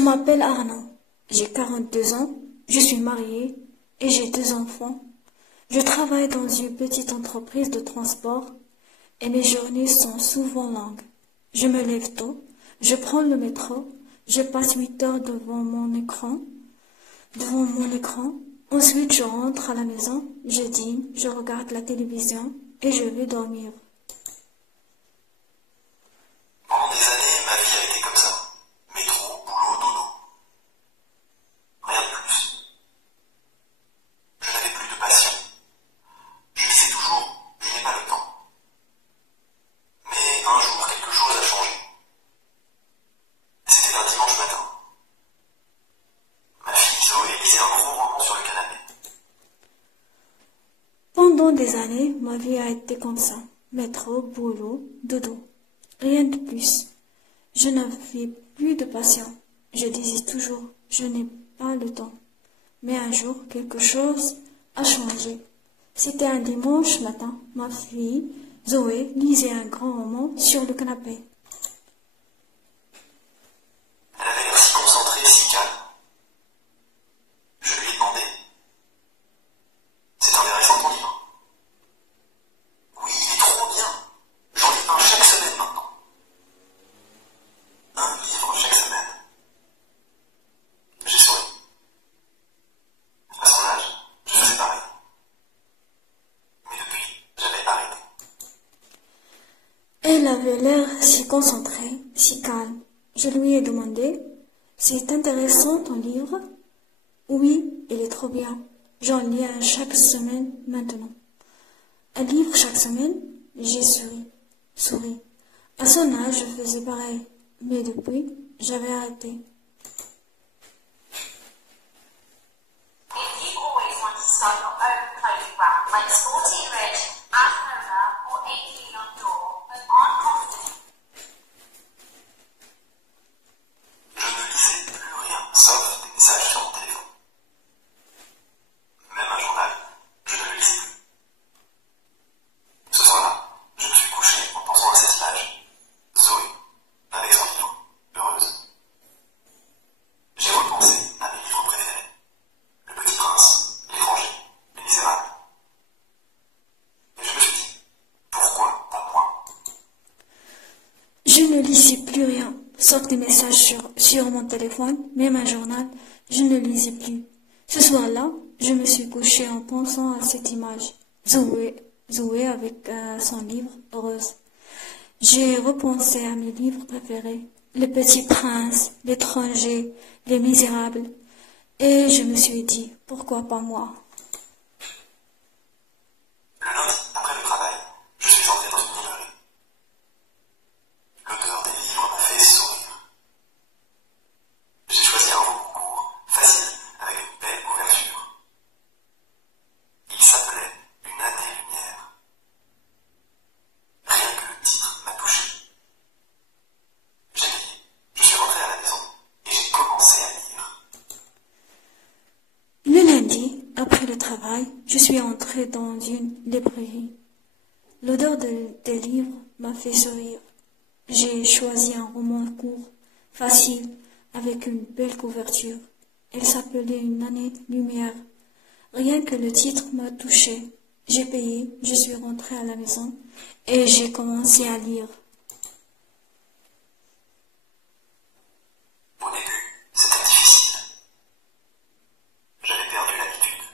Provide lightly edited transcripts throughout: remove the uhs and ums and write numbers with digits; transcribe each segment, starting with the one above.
m'appelle Arnaud, j'ai 42 ans, je suis mariée et j'ai 2 enfants. Je travaille dans une petite entreprise de transport et mes journées sont souvent longues. Je me lève tôt, je prends le métro, je passe 8 heures devant mon écran. Ensuite, je rentre à la maison, je dîne, je regarde la télévision et je vais dormir. Pendant des années, ma vie a été comme ça. Métro, boulot, dodo. Rien de plus. Je n'avais plus de passion. Je disais toujours, je n'ai pas le temps. Mais un jour, quelque chose a changé. C'était un dimanche matin. Ma fille Zoé lisait un gros roman sur le canapé. Pendant des années, ma vie a été comme ça. Métro, boulot, dodo. Rien de plus. Je n'avais plus de passion. Je disais toujours, je n'ai pas le temps. Mais un jour, quelque chose a changé. C'était un dimanche matin. Ma fille, Zoé, lisait un grand roman sur le canapé. Elle avait l'air si concentrée, si calme. Je lui ai demandé. C'est intéressant ton livre. Oui, il est trop bien. J'en lis un chaque semaine maintenant. Un livre chaque semaine. J'ai souri. À son âge, je faisais pareil. Mais depuis, j'avais arrêté. Elle avait l'air si concentrée, si calme. Je lui ai demandé, c'est intéressant ton livre? Oui, il est trop bien. J'en lis un chaque semaine maintenant. Un livre chaque semaine? J'ai souri. À son âge, je faisais pareil. Mais depuis, j'avais arrêté. If you always want to start your own clothing brand, like Sporty Ridge, Asmona, or 18 on door, but aren't confident. Je ne lisais plus rien, sauf des messages sur mon téléphone. Même un journal, je ne le lisais plus. Ce soir-là, je me suis couché en pensant à cette image. Zoé, avec son livre, heureuse. J'ai repensé à mes livres préférés. Le Petit Prince, L'étranger, Les Misérables. Et je me suis dit, pourquoi pas moi? Je ne lisais plus rien, sauf des messages sur mon téléphone, même un journal, je ne lisais plus. Ce soir-là, je me suis couchée en pensant à cette image. Zoé avec son livre, heureuse. J'ai repensé à mes livres préférés, Le Petit Prince, L'étranger, Les Misérables, et je me suis dit, pourquoi pas moi? Le lundi, après le travail, je suis entré dans une librairie. L'odeur des livres m'a fait sourire. J'ai choisi un roman court, facile, avec une belle couverture. Il s'appelait Une année-lumière. Rien que le titre m'a touché. J'ai payé, je suis rentré à la maison et j'ai commencé à lire. Le lundi, après le travail, je suis entrée dans une librairie. L'odeur des livres m'a fait sourire. J'ai choisi un roman court, facile, avec une belle couverture. Elle s'appelait Une année-lumière. Rien que le titre m'a touché. J'ai payé, je suis rentrée à la maison et j'ai commencé à lire. Au début, c'était difficile. J'avais perdu l'habitude.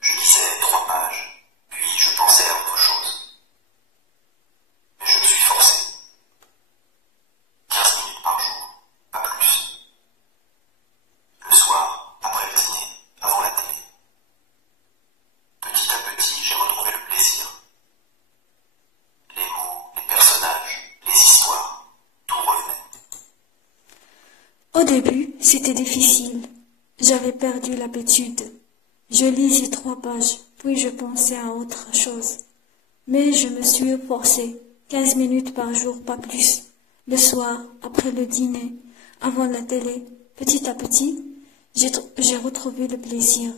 Je lisais 3 pages, puis je pensais à autre chose. Mais je me suis forcé. 15 minutes par jour, pas plus. Le soir, après le dîner, avant la télé. Petit à petit, j'ai retrouvé le plaisir. Les mots, les personnages, les histoires, tout revenait. Au début, c'était difficile. J'avais perdu l'habitude. Je lisais 3 pages, puis je pensais à autre chose. Mais je me suis forcée. 15 minutes par jour, pas plus. Le soir, après le dîner, avant la télé, petit à petit, j'ai retrouvé le plaisir.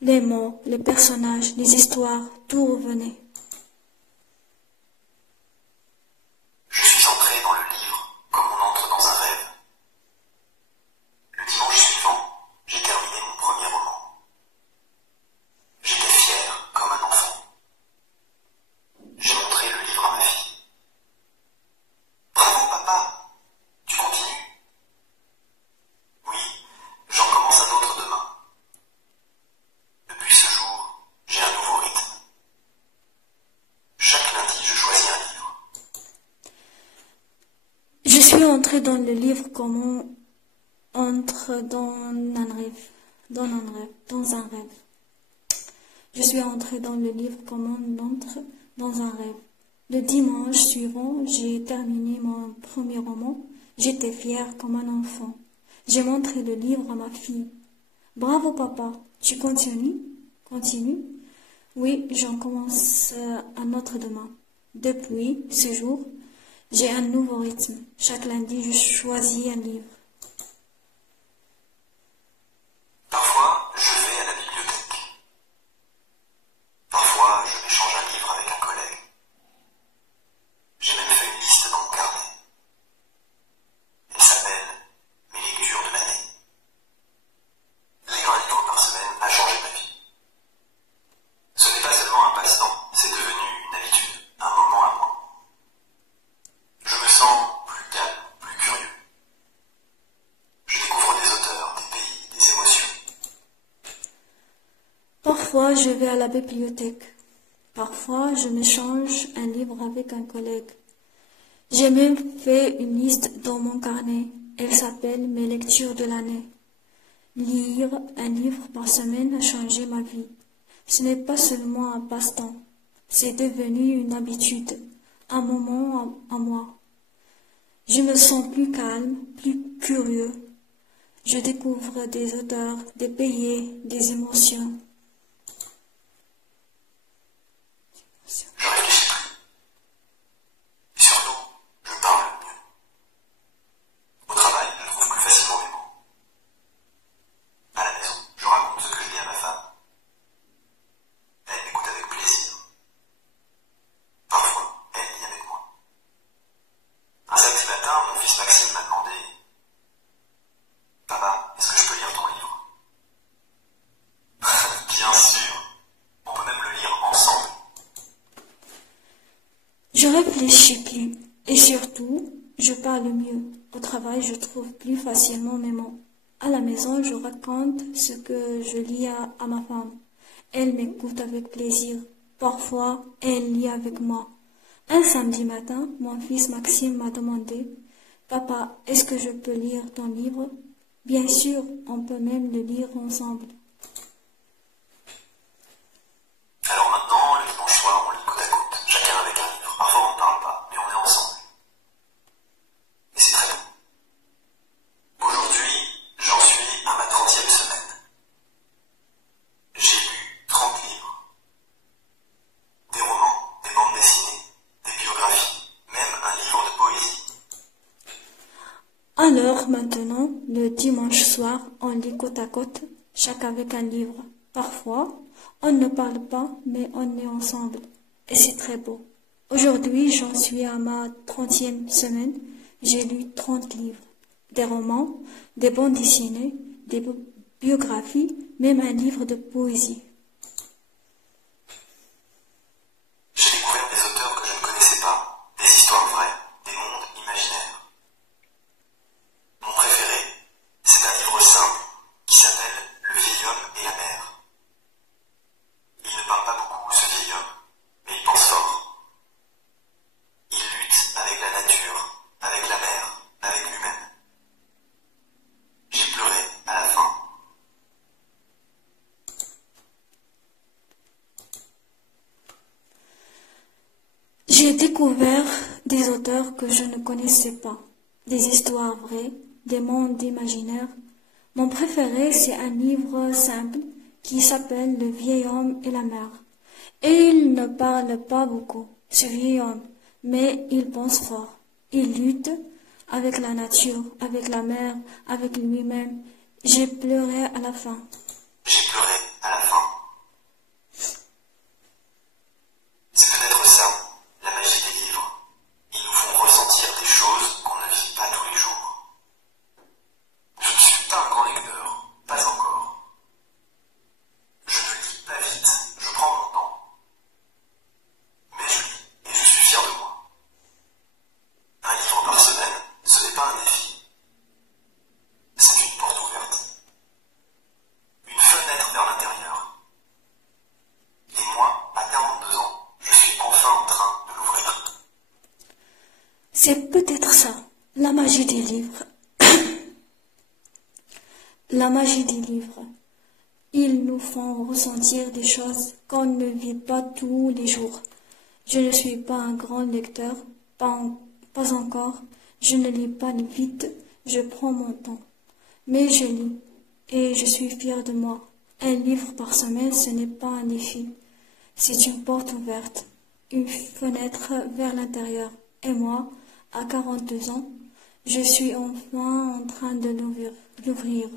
Les mots, les personnages, les histoires, tout revenait. Je suis entré dans le livre comme on entre dans un rêve. entré dans le livre comme on entre dans un rêve, dans un rêve. Je suis entrée dans le livre comme on entre dans un rêve. Le dimanche suivant, j'ai terminé mon premier roman. J'étais fière comme un enfant. J'ai montré le livre à ma fille. Bravo papa, tu continues? Oui, j'en commence un autre demain. Depuis ce jour, j'ai un nouveau rythme. Chaque lundi, je choisis un livre. Parfois, je vais à la bibliothèque. Parfois, je m'échange un livre avec un collègue. J'ai même fait une liste dans mon carnet. Elle s'appelle « Mes lectures de l'année ». Lire un livre par semaine a changé ma vie. Ce n'est pas seulement un passe-temps, c'est devenu une habitude, un moment à moi. Je me sens plus calme, plus curieux. Je découvre des auteurs, des pays, des émotions. Parfois, je vais à la bibliothèque. Parfois, je m'échange un livre avec un collègue. J'ai même fait une liste dans mon carnet. Elle s'appelle « Mes lectures de l'année ». Lire un livre par semaine a changé ma vie. Ce n'est pas seulement un passe-temps, c'est devenu une habitude, un moment à moi. Je me sens plus calme, plus curieux. Je découvre des auteurs, des pays, des émotions. Je réfléchis plus. Et surtout, je parle mieux. Au travail, je trouve plus facilement mes mots. À la maison, je raconte ce que je dis à ma femme. Elle m'écoute avec plaisir. Parfois, elle lit avec moi. Un samedi matin, mon fils Maxime m'a demandé « Papa, est-ce que je peux lire ton livre ?» Bien sûr, on peut même le lire ensemble. Je réfléchis plus et surtout, je parle mieux. Au travail, je trouve plus facilement mes mots. À la maison, je raconte ce que je lis à ma femme. Elle m'écoute avec plaisir. Parfois, elle lit avec moi. Un samedi matin, mon fils Maxime m'a demandé « Papa, est-ce que je peux lire ton livre ?» Bien sûr, on peut même le lire ensemble. Alors maintenant, le dimanche soir, on lit côte à côte, chacun avec un livre. Parfois on ne parle pas, mais on est ensemble. Et c'est très bon. Aujourd'hui, j'en suis à ma 30e semaine. J'ai lu 30 livres. Des romans, des bandes dessinées, des biographies, même un livre de poésie. Alors maintenant, le dimanche soir, on lit côte à côte, chacun avec un livre. Parfois, on ne parle pas, mais on est ensemble. Et c'est très beau. Aujourd'hui, j'en suis à ma 30e semaine. J'ai lu 30 livres. Des romans, des bandes dessinées, des biographies, même un livre de poésie. J'ai découvert des auteurs que je ne connaissais pas, des histoires vraies, des mondes imaginaires. Mon préféré, c'est un livre simple qui s'appelle Le vieil homme et la mer. Il ne parle pas beaucoup, ce vieil homme, mais il pense fort. Il lutte avec la nature, avec la mer, avec lui-même. J'ai pleuré à la fin. J'ai découvert des auteurs que je ne connaissais pas, des histoires vraies, des mondes imaginaires. Mon préféré, c'est un livre simple qui s'appelle Le vieil homme et la mer. Et il ne parle pas beaucoup, ce vieil homme, mais il pense fort. Il lutte avec la nature, avec la mer, avec lui-même. J'ai pleuré à la fin. J'ai pleuré à la fin. C'est peut-être ça, la magie des livres. Ils nous font ressentir des choses qu'on ne vit pas tous les jours. Je ne suis pas un grand lecteur, pas encore. Je ne lis pas vite, je prends mon temps. Mais je lis, et je suis fier de moi. Un livre par semaine, ce n'est pas un défi. C'est une porte ouverte. Une fenêtre vers l'intérieur. Et moi, à 42 ans, je suis enfin en train de l'ouvrir. C'est peut-être ça, La magie des livres. La magie des livres. Ils nous font ressentir des choses qu'on ne vit pas tous les jours. Je ne suis pas un grand lecteur, pas encore. Je ne lis pas vite, je prends mon temps. Mais je lis, et je suis fière de moi. Un livre par semaine, ce n'est pas un défi. C'est une porte ouverte, une fenêtre vers l'intérieur. Et moi, à 42 ans, je suis enfin en train de l'ouvrir.